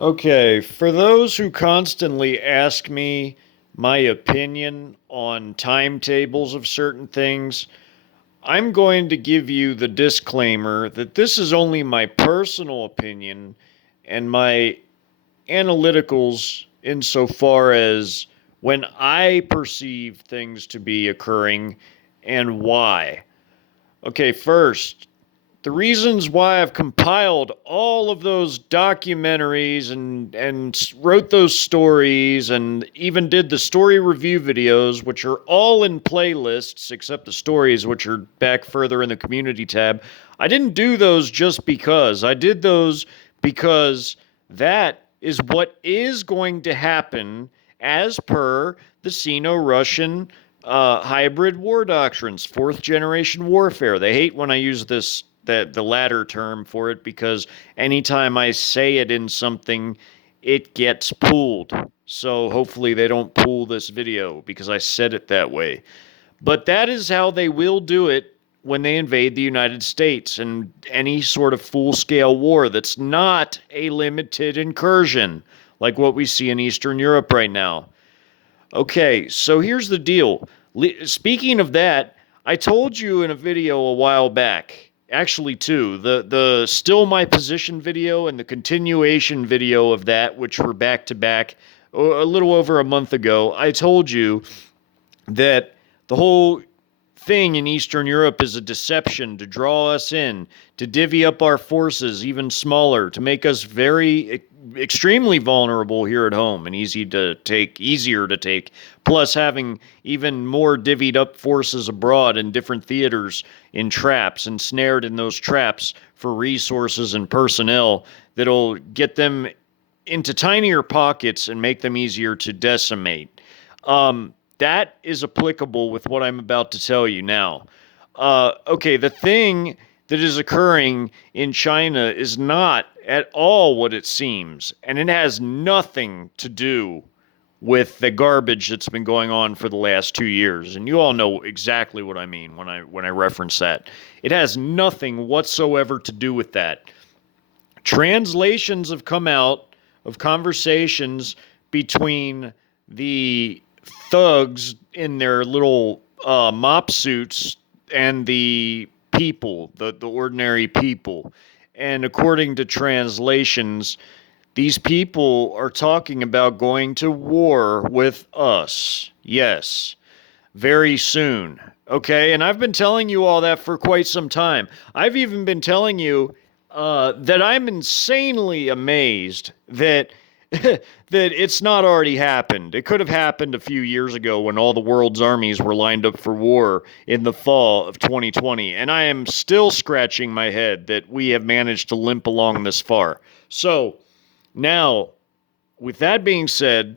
Okay, for those who constantly ask me my opinion on timetables of certain things, I'm going to give you the disclaimer that this is only my personal opinion and my analyticals insofar as when I perceive things to be occurring and why. Okay, first, the reasons why I've compiled all of those documentaries and wrote those stories and even did the story review videos, which are all in playlists except the stories, which are back further in the community tab. I didn't do those just because. I did those because that is what is going to happen as per the Sino-Russian hybrid war doctrines, fourth generation warfare. They hate when I use the latter term for it because anytime I say it in something, it gets pulled. So hopefully they don't pull this video because I said it that way. But that is how they will do it when they invade the United States and any sort of full scale war that's not a limited incursion like what we see in Eastern Europe right now. Okay, so here's the deal. Speaking of that, I told you in a video a while back, actually two, the still my position video and the continuation video of that, which were back to back a little over a month ago. I told you that the whole thing in Eastern Europe is a deception to draw us in, to divvy up our forces even smaller, to make us very extremely vulnerable here at home and easier to take, plus having even more divvied up forces abroad in different theaters in traps, ensnared in those traps for resources and personnel that'll get them into tinier pockets and make them easier to decimate. That is applicable with what I'm about to tell you now. Okay, the thing that is occurring in China is not at all what it seems, and it has nothing to do with the garbage that's been going on for the last 2 years. And you all know exactly what I mean when I reference that. It has nothing whatsoever to do with that. Translations have come out of conversations between the thugs in their little mop suits and the people, the ordinary people. And according to translations, these people are talking about going to war with us. Yes, very soon. Okay, and I've been telling you all that for quite some time. I've even been telling you that I'm insanely amazed that that it's not already happened. It could have happened a few years ago when all the world's armies were lined up for war in the fall of 2020, and I am still scratching my head that we have managed to limp along this far. So, now, with that being said,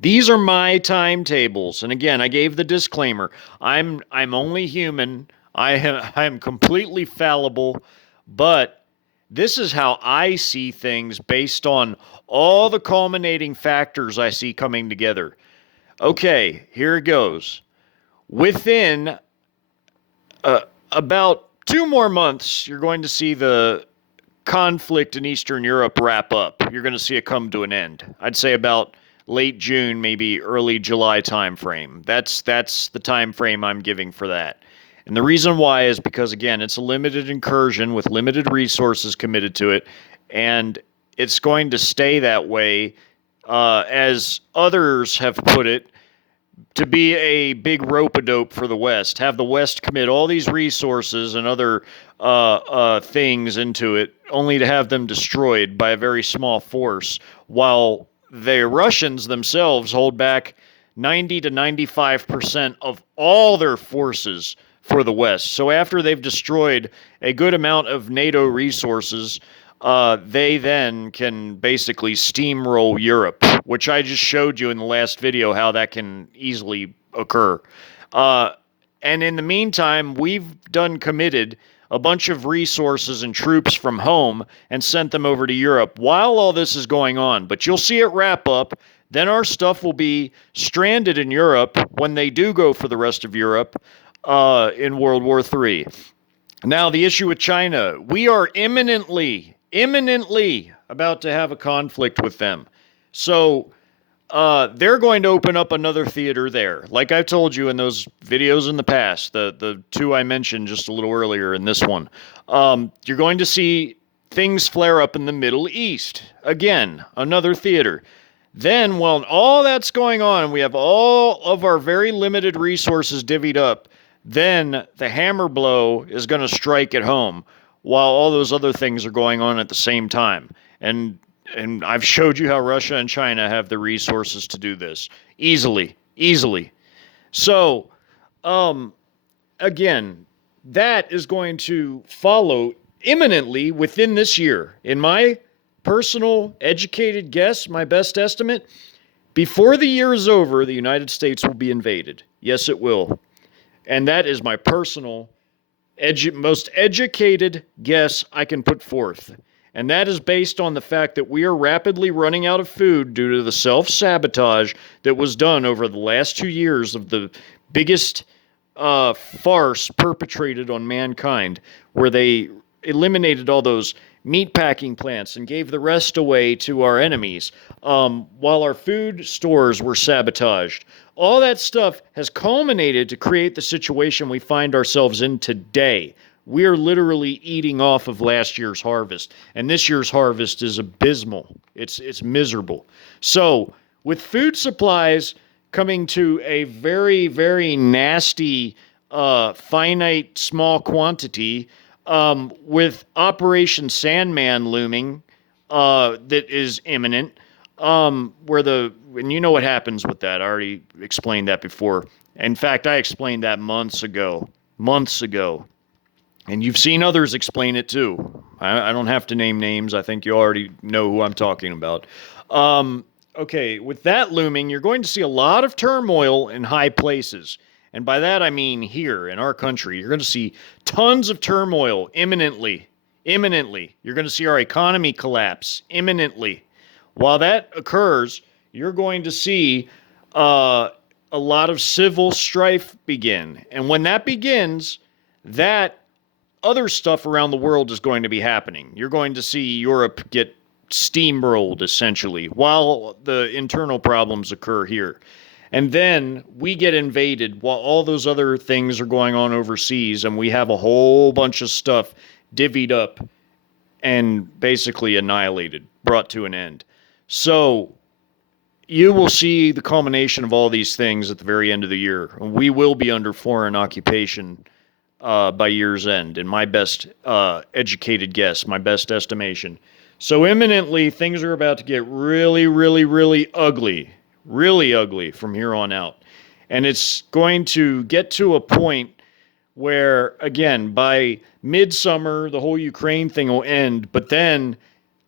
these are my timetables. And again, I gave the disclaimer. I'm only human. I'm completely fallible, but this is how I see things based on all the culminating factors I see coming together. Okay, here it goes. Within about 2 more months, you're going to see the conflict in Eastern Europe wrap up. You're going to see it come to an end. I'd say about late June, maybe early July timeframe. That's the time frame I'm giving for that. And the reason why is because, again, it's a limited incursion with limited resources committed to it, and it's going to stay that way, as others have put it, to be a big rope-a-dope for the West. Have the West commit all these resources and other things into it, only to have them destroyed by a very small force, while the Russians themselves hold back 90 to 95% of all their forces for the West. So after they've destroyed a good amount of NATO resources, they then can basically steamroll Europe, which I just showed you in the last video how that can easily occur. And in the meantime, we've committed a bunch of resources and troops from home and sent them over to Europe while all this is going on. But you'll see it wrap up. Then our stuff will be stranded in Europe when they do go for the rest of Europe in World War III. Now, the issue with China, we are imminently imminently about to have a conflict with them. So they're going to open up another theater there. Like I've told you in those videos in the past, the two I mentioned just a little earlier in this one, you're going to see things flare up in the Middle East. Again, another theater. Then, while all that's going on, we have all of our very limited resources divvied up. Then the hammer blow is going to strike at home while all those other things are going on at the same time. And I've showed you how Russia and China have the resources to do this easily. So, again, that is going to follow imminently within this year. In my personal educated guess, my best estimate, before the year is over, the United States will be invaded. Yes, it will. And that is my personal, most educated guess I can put forth. And that is based on the fact that we are rapidly running out of food due to the self-sabotage that was done over the last 2 years of the biggest farce perpetrated on mankind, where they eliminated all those meatpacking plants and gave the rest away to our enemies, while our food stores were sabotaged. All that stuff has culminated to create the situation we find ourselves in today. We are literally eating off of last year's harvest, and this year's harvest is abysmal. It's miserable. So, with food supplies coming to a very, very nasty, finite, small quantity, with Operation Sandman looming, that is imminent, and you know what happens with that. I already explained that before. In fact, I explained that months ago. And you've seen others explain it too. I don't have to name names. I think you already know who I'm talking about. Okay, with that looming, you're going to see a lot of turmoil in high places. And by that I mean here in our country. You're going to see tons of turmoil imminently. You're going to see our economy collapse imminently. While that occurs, you're going to see a lot of civil strife begin. And when that begins, that other stuff around the world is going to be happening. You're going to see Europe get steamrolled, essentially, while the internal problems occur here. And then we get invaded while all those other things are going on overseas, and we have a whole bunch of stuff divvied up and basically annihilated, brought to an end. So you will see the culmination of all these things at the very end of the year. We will be under foreign occupation by year's end, in my best educated guess, my best estimation. So imminently, things are about to get really, really, really ugly. Really ugly from here on out. And it's going to get to a point where, again, by midsummer, the whole Ukraine thing will end, but then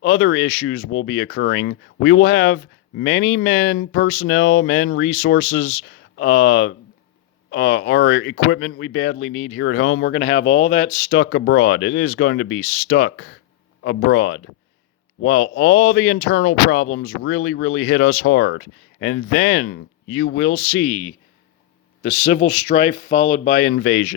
other issues will be occurring. We will have many men resources, our equipment we badly need here at home. We're going to have all that stuck abroad. It is going to be stuck abroad, while all the internal problems really, really hit us hard. And then you will see the civil strife followed by invasion.